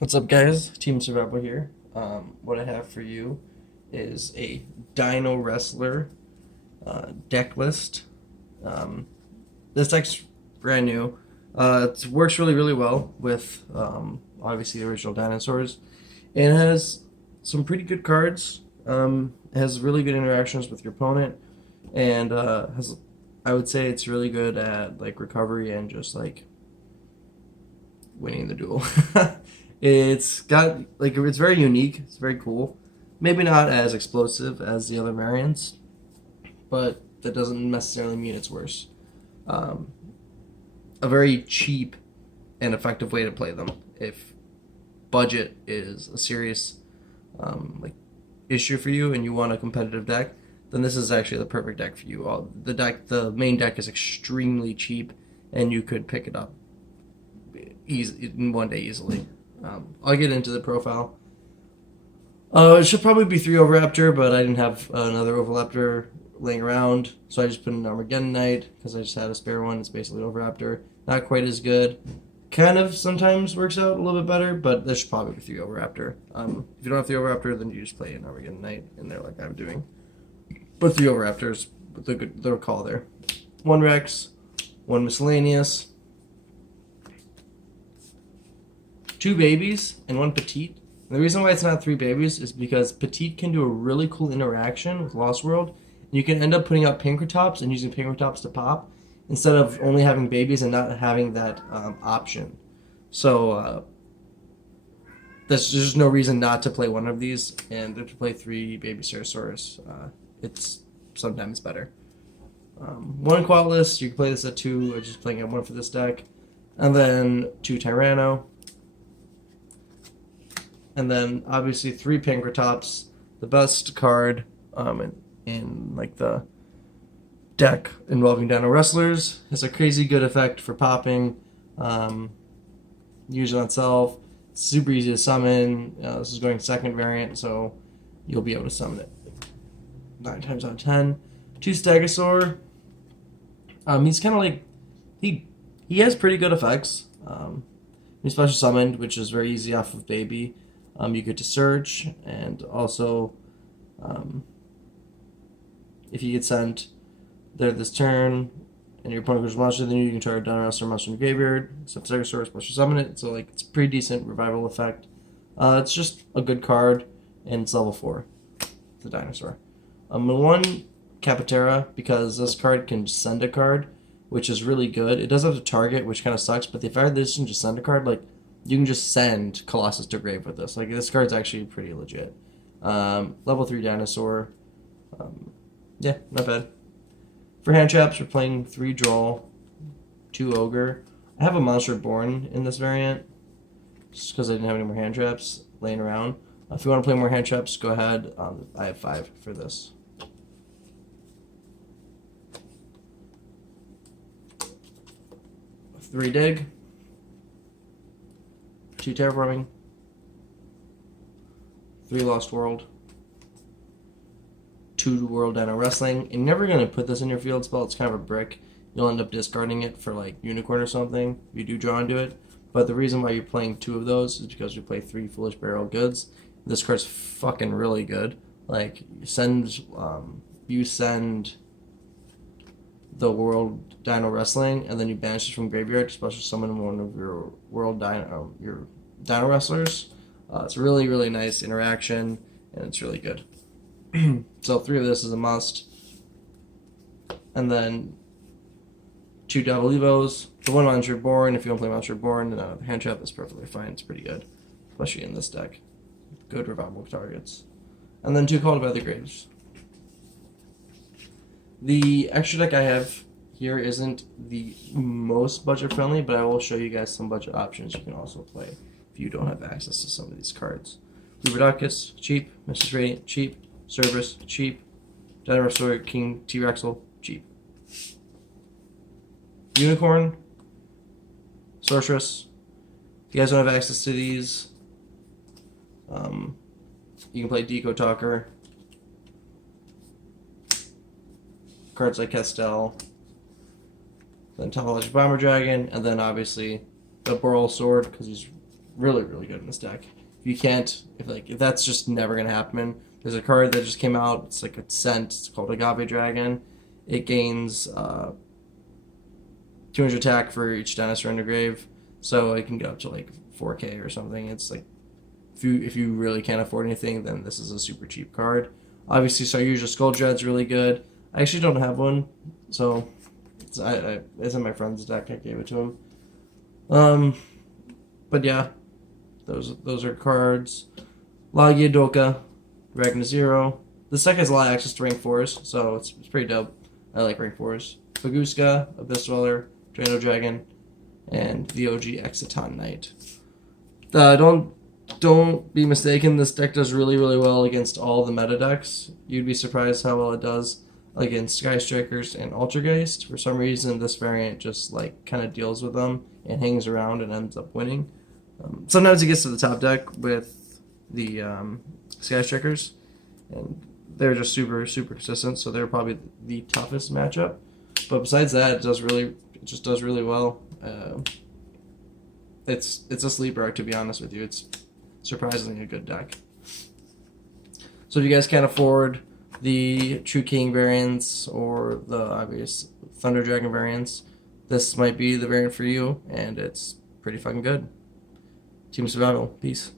What's up, guys? Team Survival here. What I have for you is a Dinowrestler deck list. Um, this deck's brand new. It works really well with obviously the original dinosaurs. It has some pretty good cards. It has really good interactions with your opponent, and has I would say it's really good at like recovery and just like winning the duel. It's got like it's very unique. It's very cool. Maybe not as explosive as the other variants, but that doesn't necessarily mean it's worse. Um, a very cheap and effective way to play them. If budget is a serious like issue for you and you want a competitive deck, then this is actually the perfect deck for you. The main deck is extremely cheap, and you could pick it up in one day easily. I'll get into the profile. It should probably be 3 Overraptor, but I didn't have another Overraptor laying around, so I just put in Armageddon Knight because I just had a spare one. It's basically Overraptor. Not quite as good. Kind of sometimes works out a little bit better, but this should probably be 3 Overraptor. If you don't have 3 Overraptor, then you just play an Armageddon Knight in there like I'm doing. But 3 Overraptors, the call there. 1 Rex, 1 Miscellaneous, 2 babies, and 1 petite. And the reason why it's not 3 babies is because petite can do a really cool interaction with Lost World. And you can end up putting out Pinkertops and using Pinkertops to pop instead of only having babies and not having that option. So there's just no reason not to play one of these and to play 3 baby Ceratosaurus. It's sometimes better. 1 Quatless, you can play this at 2, or just playing at 1 for this deck. And then 2 Tyranno. And then obviously 3 Pinkertops, the best card in like the deck involving Dinowrestlers. Has a crazy good effect for popping. Use it on itself. It's super easy to summon. This is going second variant, so you'll be able to summon it 9 times out of 10. 2 Stegosaur. He's kind of like he has pretty good effects. He's special summoned, which is very easy off of baby. You get to search, and also if you get sent there this turn and your opponent goes monster, then you can target Dinowrestler monster in your graveyard. So Stegosaurus special summon it. So like it's a pretty decent revival effect. It's just a good card, and it's level 4. The dinosaur. 1 Capitera, because this card can send a card, which is really good. It does have to target, which kind of sucks, but if I had this and just send a card, like you can just send Colossus to grave with this. Like this card's actually pretty legit. Level 3 dinosaur. Yeah, not bad. For hand traps, we're playing 3 Droll, 2 Ogre. I have a Monster Born in this variant, just because I didn't have any more hand traps laying around. If you want to play more hand traps, go ahead. I have 5 for this. 3 Dig, 2 Terraforming, 3 Lost World, 2 World Dino Wrestling. And you're never going to put this in your field spell. It's kind of a brick. You'll end up discarding it for like Unicorn or something if you do draw into it. But the reason why you're playing 2 of those is because you play 3 Foolish Burial Goods. This card's fucking really good. Like you send the World Dino Wrestling, and then you banish it from graveyard to special summon one of your your Dino Wrestlers. It's really nice interaction, and it's really good. So 3 of this is a must, and then 2 Double Evos. The 1 Monster Born. If you want to play Monster Born, then hand trap is perfectly fine. It's pretty good, especially in this deck. Good revival targets, and then 2 Called by the Graves. The extra deck I have here isn't the most budget friendly, but I will show you guys some budget options you can also play if you don't have access to some of these cards. Leopardocus, cheap. Mrs. Radiant, cheap. Cerberus, cheap. Dinowrestler, King T-Rexel, cheap. Unicorn, Sorceress. If you guys don't have access to these, you can play Deco Talker. Cards like Castell, then Topologic Bomber Dragon, and then obviously the Boral Sword, because he's really, really good in this deck. If you can't, if that's just never gonna happen, there's a card that just came out. It's like a scent. It's called Agave Dragon. It gains 200 attack for each dinosaur in the grave, so it can get up to like 4K or something. It's like if you really can't afford anything, then this is a super cheap card. Obviously, Saryuja Skull Dread's really good. I actually don't have one, so it's in my friend's deck. I gave it to him. But yeah, those are cards. Lagia Doka, Ragna Zero. This deck has a lot of access to rank 4s, so it's pretty dope. I like rank 4s. Baguska, Abyss Dweller, Drano Dragon, and the OG Exiton Knight. Don't be mistaken, this deck does really, really well against all the meta decks. You'd be surprised how well it does against Sky Strikers and Altergeist. For some reason, this variant just like kind of deals with them and hangs around and ends up winning. Sometimes it gets to the top deck with the Sky Strikers, and they're just super, super consistent, so they're probably the toughest matchup. But besides that, it just does really well. It's a sleeper, to be honest with you. It's surprisingly a good deck. So if you guys can't afford the True King variants or the obvious Thunder Dragon variants, this might be the variant for you, and it's pretty fucking good. Team Survival. Peace.